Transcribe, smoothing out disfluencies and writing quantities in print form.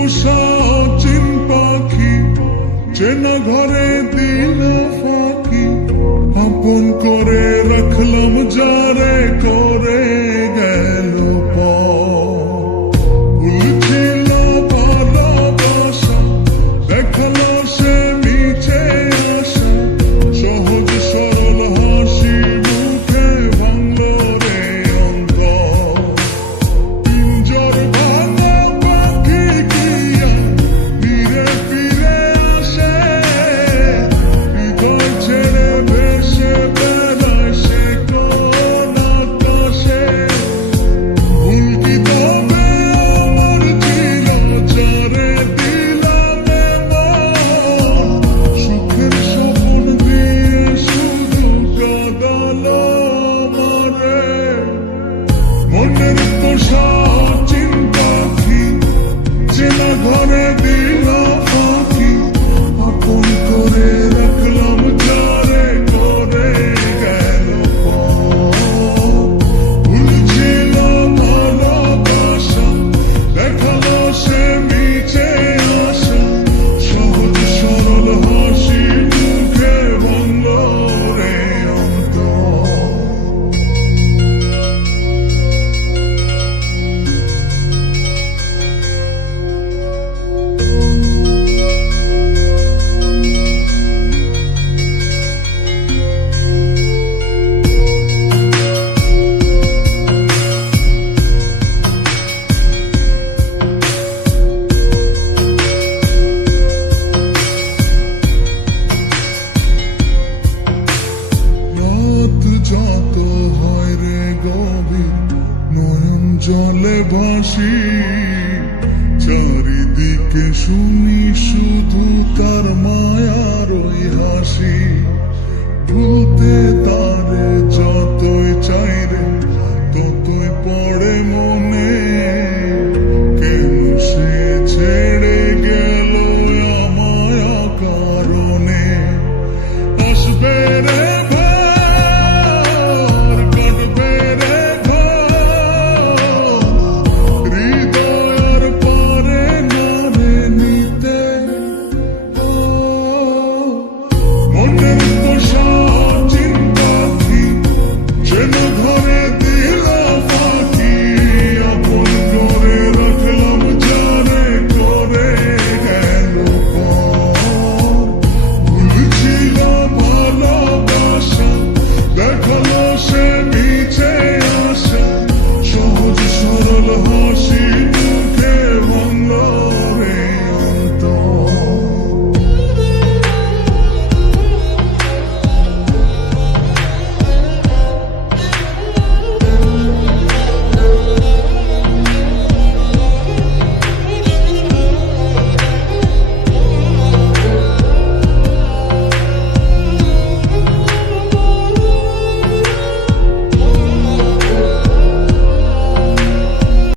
পোষা অচিন পাখি চেনা ঘরে দিল ফাঁকি, আপন করে রাখলাম যারে করে গেল ভুলছিল ভালোবাসা, দেখালো সে মিছে আশা, সহজ সরল হাসি মুখে ভাঙলো রে অন্তর। পিঞ্জর ভাঙা পাখি কিয়া ফিরে ফিরে আসে, হৃদয় ছেড়ে ভেসে বেড়ায় সে কোন আকাশে। ভুল কি তবে আমার ছিল যারে দিলাম এমন, সুখের স্বপ্ন দিয়ে শুধু কাঁদালো আমারে। মনের পোষা অচিন পাখি চেনা ঘরে দিল ফাঁকি, আপন করে রাখলাম যারে করে গেল ভুল ছিল ভালোবাসা, দেখালো সে মিছে আশা, সহজ সরল হাসি মুখে ভাঙলো রে অন্তর। রাত যত হয় রে গভীর, নয়ন জলে ভাসি, চারিদিকে শুনি শুধু তার মায়ার ওই হাসি। ভুলতে তারে যত